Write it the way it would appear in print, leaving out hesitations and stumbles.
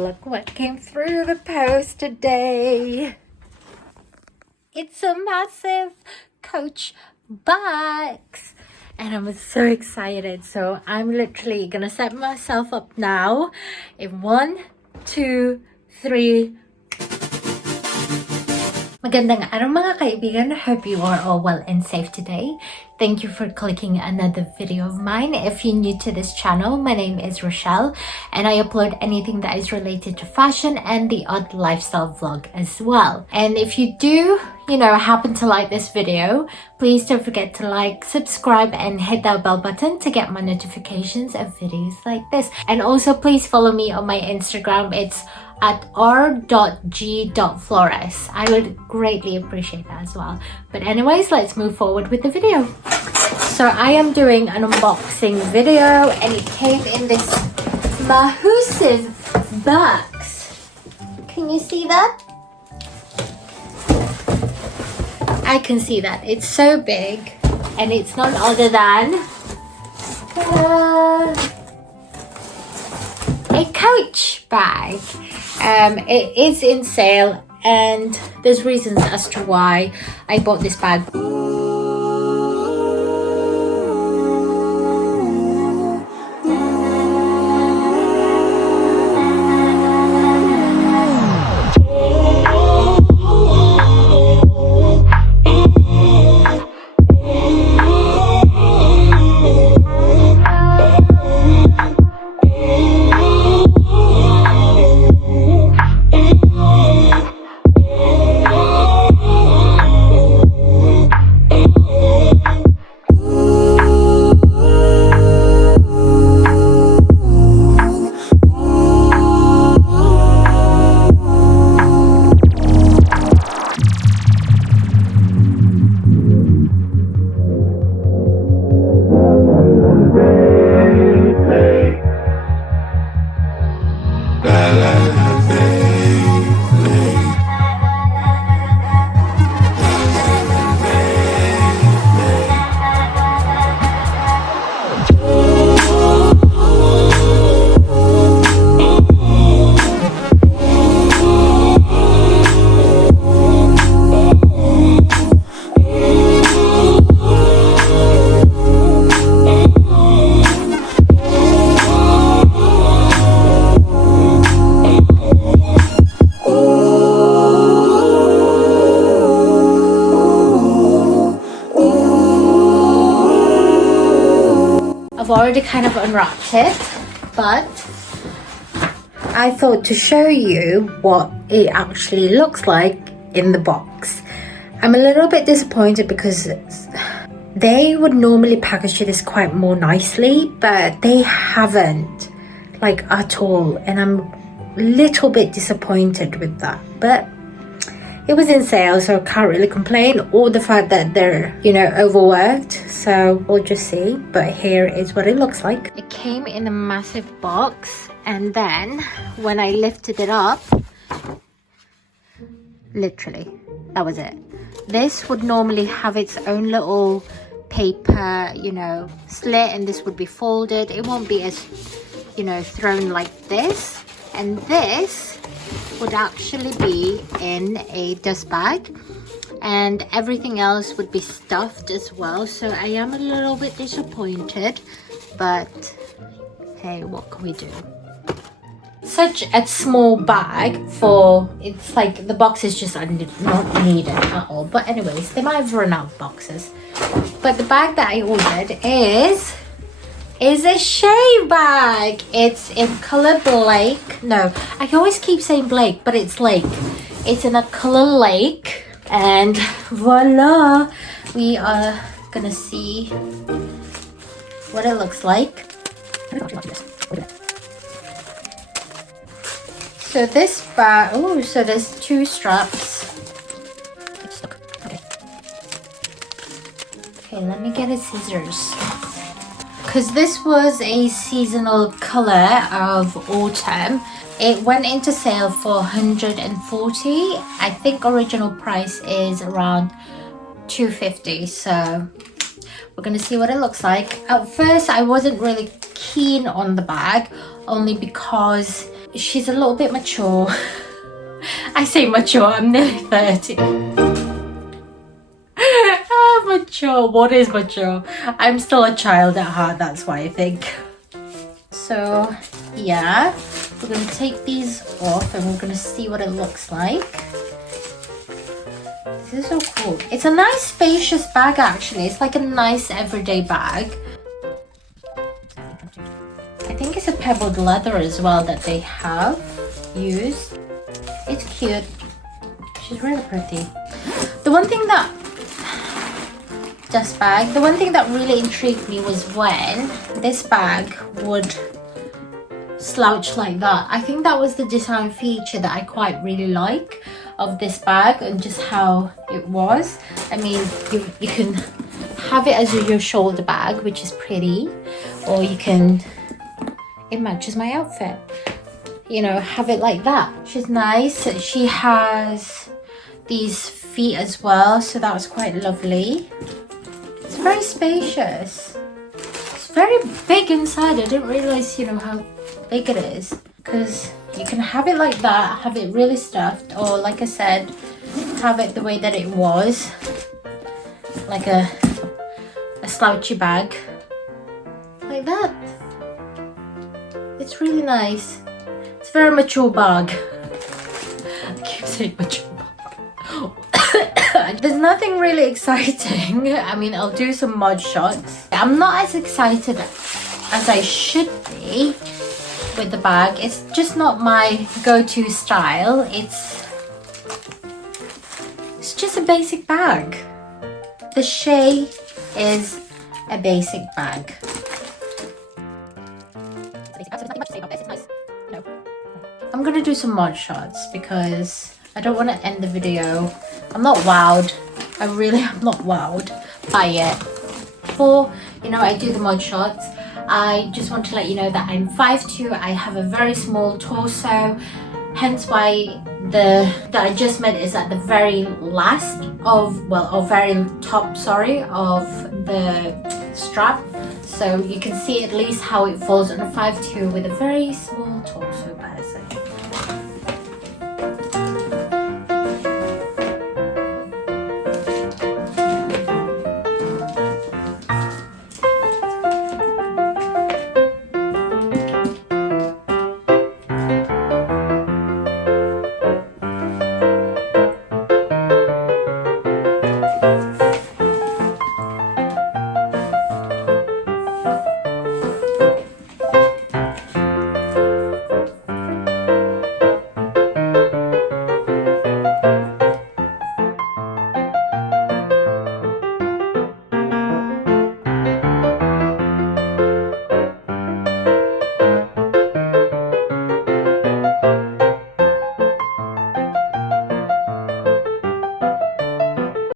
look what came through the post today. It's a massive Coach box. And I'm so excited. So I'm literally gonna set myself up now in 1, 2, 3. Magandang araw mga kaibigan. I hope you are all well and safe today. Thank you for clicking another video of mine. If you're new to this channel, my name is Rochelle and I upload anything that is related to fashion and the odd lifestyle vlog as well. And if you do, happen to like this video, please don't forget to like, subscribe and hit that bell button to get my notifications of videos like this. And also please follow me on my Instagram. It's at r.g.flores. I would greatly appreciate that as well. But anyways, let's move forward with the video. So I am doing an unboxing video and it came in this massive box. Can you see that? I can see that. It's so big and it's none other than a Coach bag. It is in sale and there's reasons as to why I bought this bag. I've already kind of unwrapped it, but I thought to show you what it actually looks like in the box. I'm a little bit disappointed because they would normally package this quite more nicely, but they haven't, like, at all, and I'm a little bit disappointed with that. But it was in sale, so I can't really complain, or the fact that they're, overworked, so we'll just see. But here is what it looks like. It came in a massive box, and then when I lifted it up, literally, that was it. This would normally have its own little paper, slit, and this would be folded. It won't be as, thrown like this, and this would actually be in a dust bag and everything else would be stuffed as well. So I am a little bit disappointed, but hey, what can we do? Such a small bag for, it's like the box is just not needed at all. But anyways, they might have run out of boxes. But the bag that I ordered is a SHAY bag. It's in color Blake. No, I always keep saying Blake, but it's Lake. It's in a color Lake, and voila, we are gonna see what it looks like. So this bag, so there's 2 straps. Okay, let me get a scissors. Because this was a seasonal color of autumn. It went into sale for 140. I think original price is around 250. So we're gonna see what it looks like. At first I wasn't really keen on the bag, only because she's a little bit mature. I say mature, I'm nearly 30. Oh, mature, what is mature? I'm still a child at heart, that's why I think. So yeah, we're going to take these off and we're going to see what it looks like. This is so cool. It's a nice spacious bag actually. It's like a nice everyday bag. I think it's a pebbled leather as well that they have used. It's cute. She's really pretty. The one thing that the one thing that really intrigued me was when this bag would slouch like that. I think that was the design feature that I quite really like of this bag and just how it was. I mean, you can have it as your shoulder bag, which is pretty, or you can, it matches my outfit, you know, have it like that. She's nice. She has these feet as well, so that was quite lovely. It's very spacious. It's very big inside. I didn't realize, you know, how big it is, because you can have it like that, have it really stuffed, or like I said, have it the way that it was, like a slouchy bag like that. It's really nice. It's a very mature bag. I keep saying mature bag. There's nothing really exciting. I mean, I'll do some mod shots. I'm not as excited as I should be with the bag. It's just not my go-to style. It's just a basic bag. The Shay is a basic bag. I'm gonna do some mod shots because I don't want to end the video. I'm not wowed. I really am not wowed by it. Before, you know, I do the mod shots, I just want to let you know that I'm 5'2". I have a very small torso, hence why the adjustment is at the very last of, well, or very top, sorry, of the strap. So you can see at least how it falls on a 5'2" with a very small torso person.